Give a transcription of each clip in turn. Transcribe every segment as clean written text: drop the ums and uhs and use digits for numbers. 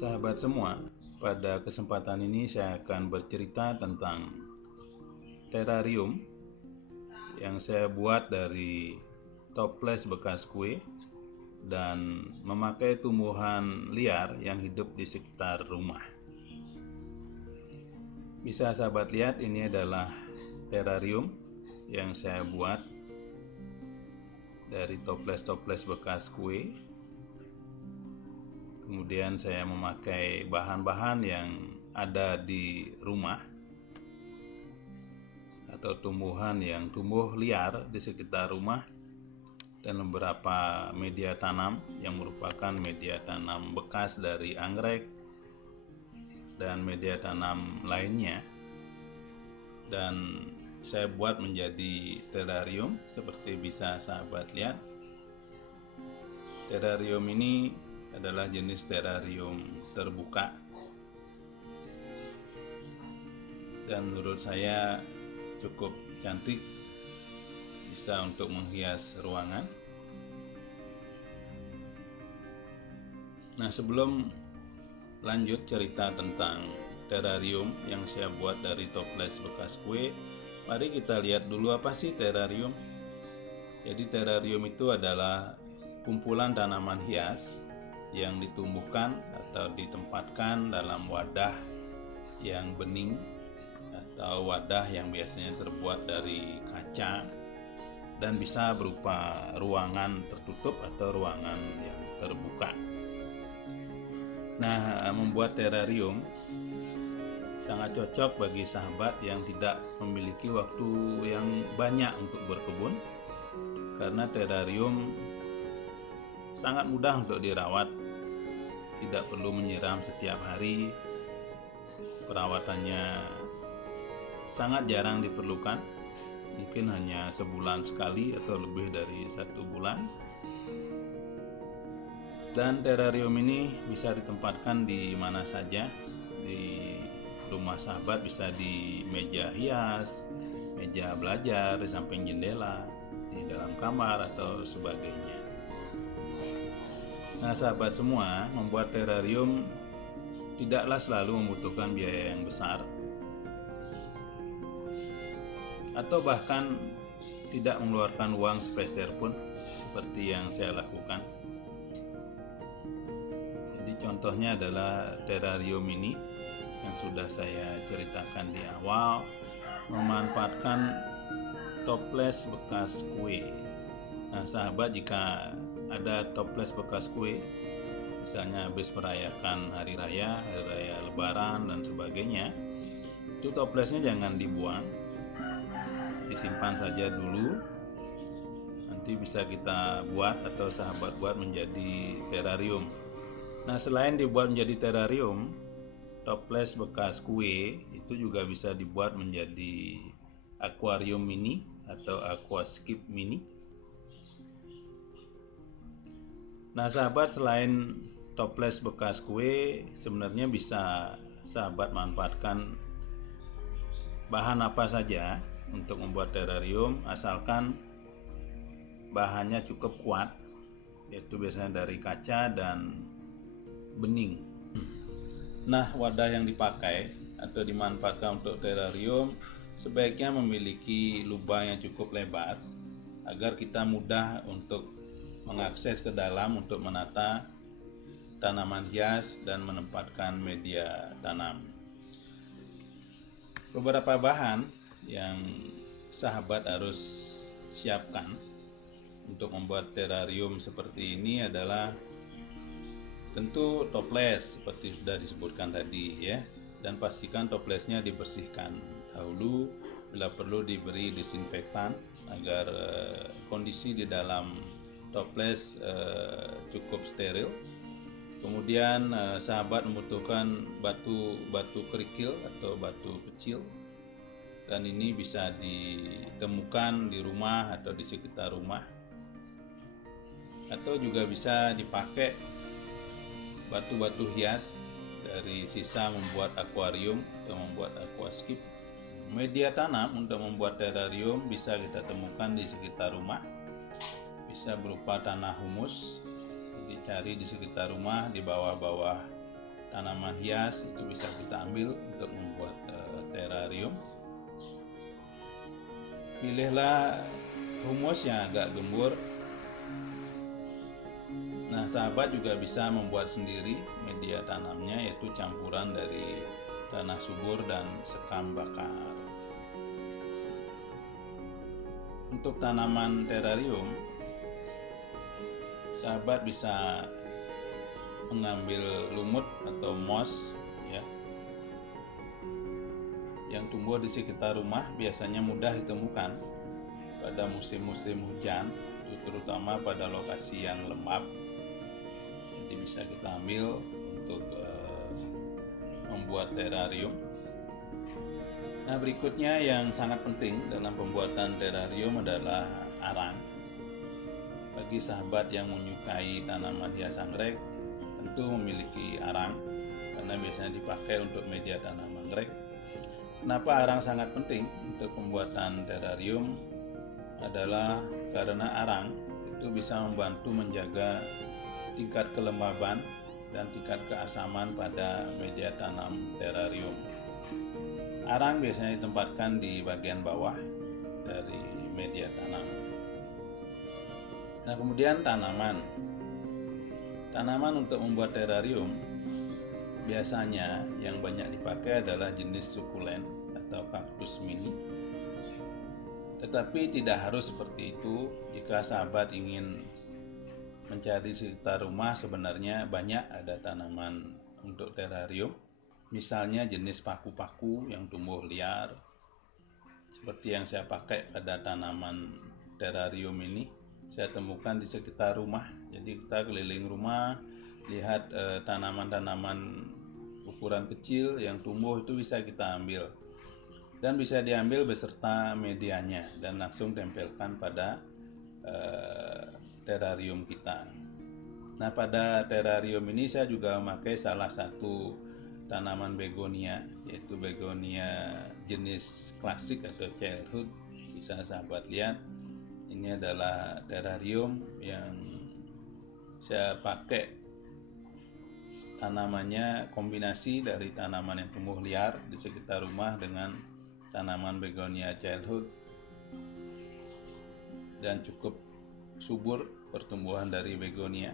Sahabat semua, pada kesempatan ini saya akan bercerita tentang terarium yang saya buat dari toples bekas kue dan memakai tumbuhan liar yang hidup di sekitar rumah. Bisa sahabat lihat, ini adalah terarium yang saya buat dari toples-toples bekas kue. Kemudian saya memakai bahan-bahan yang ada di rumah atau tumbuhan yang tumbuh liar di sekitar rumah dan beberapa media tanam yang merupakan media tanam bekas dari anggrek dan media tanam lainnya, dan saya buat menjadi terarium seperti bisa sahabat lihat. Terarium ini adalah jenis terarium terbuka dan menurut saya cukup cantik, bisa untuk menghias ruangan. Nah, sebelum lanjut cerita tentang terarium yang saya buat dari toples bekas kue, mari kita lihat dulu apa sih terarium. Jadi terarium itu adalah kumpulan tanaman hias yang ditumbuhkan atau ditempatkan dalam wadah yang bening atau wadah yang biasanya terbuat dari kaca dan bisa berupa ruangan tertutup atau ruangan yang terbuka. Nah, membuat terarium sangat cocok bagi sahabat yang tidak memiliki waktu yang banyak untuk berkebun, karena terarium sangat mudah untuk dirawat, tidak perlu menyiram setiap hari, perawatannya sangat jarang diperlukan, mungkin hanya sebulan sekali atau lebih dari 1 bulan. Dan terarium ini bisa ditempatkan di mana saja di rumah sahabat, bisa di meja hias, meja belajar, di samping jendela, di dalam kamar atau sebagainya. Nah, sahabat semua, membuat terarium tidaklah selalu membutuhkan biaya yang besar atau bahkan tidak mengeluarkan uang sepeser pun seperti yang saya lakukan. Jadi contohnya adalah terarium ini yang sudah saya ceritakan di awal, memanfaatkan toples bekas kue. Nah, sahabat, jika ada toples bekas kue, misalnya habis merayakan hari raya lebaran dan sebagainya, itu toplesnya jangan dibuang, disimpan saja dulu, nanti bisa kita buat atau sahabat buat menjadi terarium. Nah, selain dibuat menjadi terarium, toples bekas kue itu juga bisa dibuat menjadi akuarium mini atau aquascape mini. Nah, sahabat, selain toples bekas kue, sebenarnya bisa sahabat manfaatkan bahan apa saja untuk membuat terarium, asalkan bahannya cukup kuat, yaitu biasanya dari kaca dan bening. Nah, wadah yang dipakai atau dimanfaatkan untuk terarium sebaiknya memiliki lubang yang cukup lebar agar kita mudah untuk mengakses ke dalam untuk menata tanaman hias dan menempatkan media tanam. Beberapa bahan yang sahabat harus siapkan untuk membuat terarium seperti ini adalah tentu toples seperti sudah disebutkan tadi ya, dan pastikan toplesnya dibersihkan dahulu, bila perlu diberi disinfektan agar kondisi di dalam toples cukup steril. Kemudian sahabat membutuhkan batu kerikil atau batu kecil, dan ini bisa ditemukan di rumah atau di sekitar rumah, atau juga bisa dipakai batu-batu hias dari sisa membuat akuarium atau membuat aquascape. Media tanam untuk membuat terarium bisa kita temukan di sekitar rumah, bisa berupa tanah humus, dicari di sekitar rumah, di bawah-bawah tanaman hias itu bisa kita ambil untuk membuat terarium. Pilihlah humus yang agak gembur. Nah, sahabat juga bisa membuat sendiri media tanamnya, yaitu campuran dari tanah subur dan sekam bakar. Untuk tanaman terarium, sahabat bisa mengambil lumut atau moss ya, yang tumbuh di sekitar rumah, biasanya mudah ditemukan pada musim-musim hujan, terutama pada lokasi yang lembab. Jadi bisa kita ambil untuk membuat terarium. Nah, berikutnya yang sangat penting dalam pembuatan terarium adalah arang. Bagi sahabat yang menyukai tanaman hias anggrek, tentu memiliki arang karena biasanya dipakai untuk media tanam anggrek. Kenapa arang sangat penting untuk pembuatan terarium adalah karena arang itu bisa membantu menjaga tingkat kelembaban dan tingkat keasaman pada media tanam terarium. Arang biasanya ditempatkan di bagian bawah dari media tanam. Nah, kemudian tanaman untuk membuat terarium biasanya yang banyak dipakai adalah jenis sukulen atau kaktus mini. Tetapi tidak harus seperti itu. Jika sahabat ingin mencari sekitar rumah, sebenarnya banyak ada tanaman untuk terarium. Misalnya jenis paku-paku yang tumbuh liar, seperti yang saya pakai pada tanaman terarium ini, saya temukan di sekitar rumah. Jadi kita keliling rumah, lihat tanaman-tanaman ukuran kecil yang tumbuh, itu bisa kita ambil dan bisa diambil beserta medianya dan langsung tempelkan pada terarium kita. Nah, pada terarium ini saya juga memakai salah satu tanaman begonia, yaitu begonia jenis klasik atau childhood. Bisa sahabat lihat, ini adalah terarium yang saya pakai tanamannya kombinasi dari tanaman yang tumbuh liar di sekitar rumah dengan tanaman begonia childhood, dan cukup subur pertumbuhan dari begonia.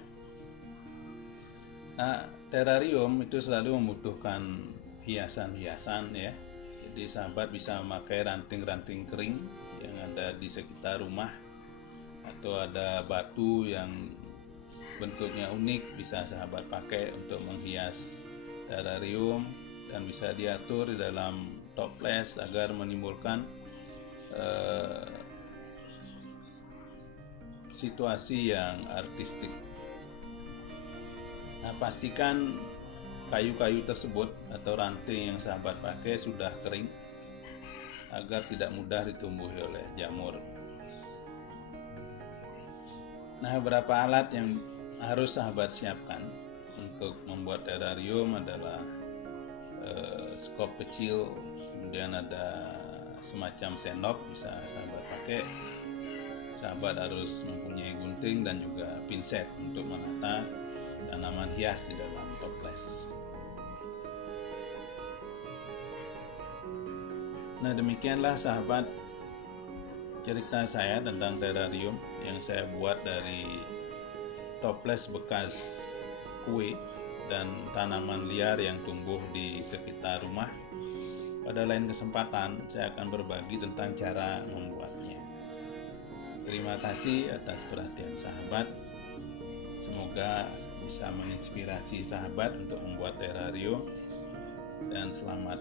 Nah, terarium itu selalu membutuhkan hiasan-hiasan ya. Jadi sahabat bisa memakai ranting-ranting kering yang ada di sekitar rumah, atau ada batu yang bentuknya unik, bisa sahabat pakai untuk menghias terarium, dan bisa diatur di dalam toples agar menimbulkan situasi yang artistik. Nah, pastikan kayu-kayu tersebut atau ranting yang sahabat pakai sudah kering agar tidak mudah ditumbuhi oleh jamur. Nah, beberapa alat yang harus sahabat siapkan untuk membuat terarium adalah skop kecil, kemudian ada semacam sendok bisa sahabat pakai. Sahabat harus mempunyai gunting dan juga pinset untuk menata tanaman hias di dalam toples. Nah, demikianlah sahabat cerita saya tentang terarium yang saya buat dari toples bekas kue dan tanaman liar yang tumbuh di sekitar rumah. Pada lain kesempatan saya akan berbagi tentang cara membuatnya. Terima kasih atas perhatian sahabat. Semoga bisa menginspirasi sahabat untuk membuat terarium, dan selamat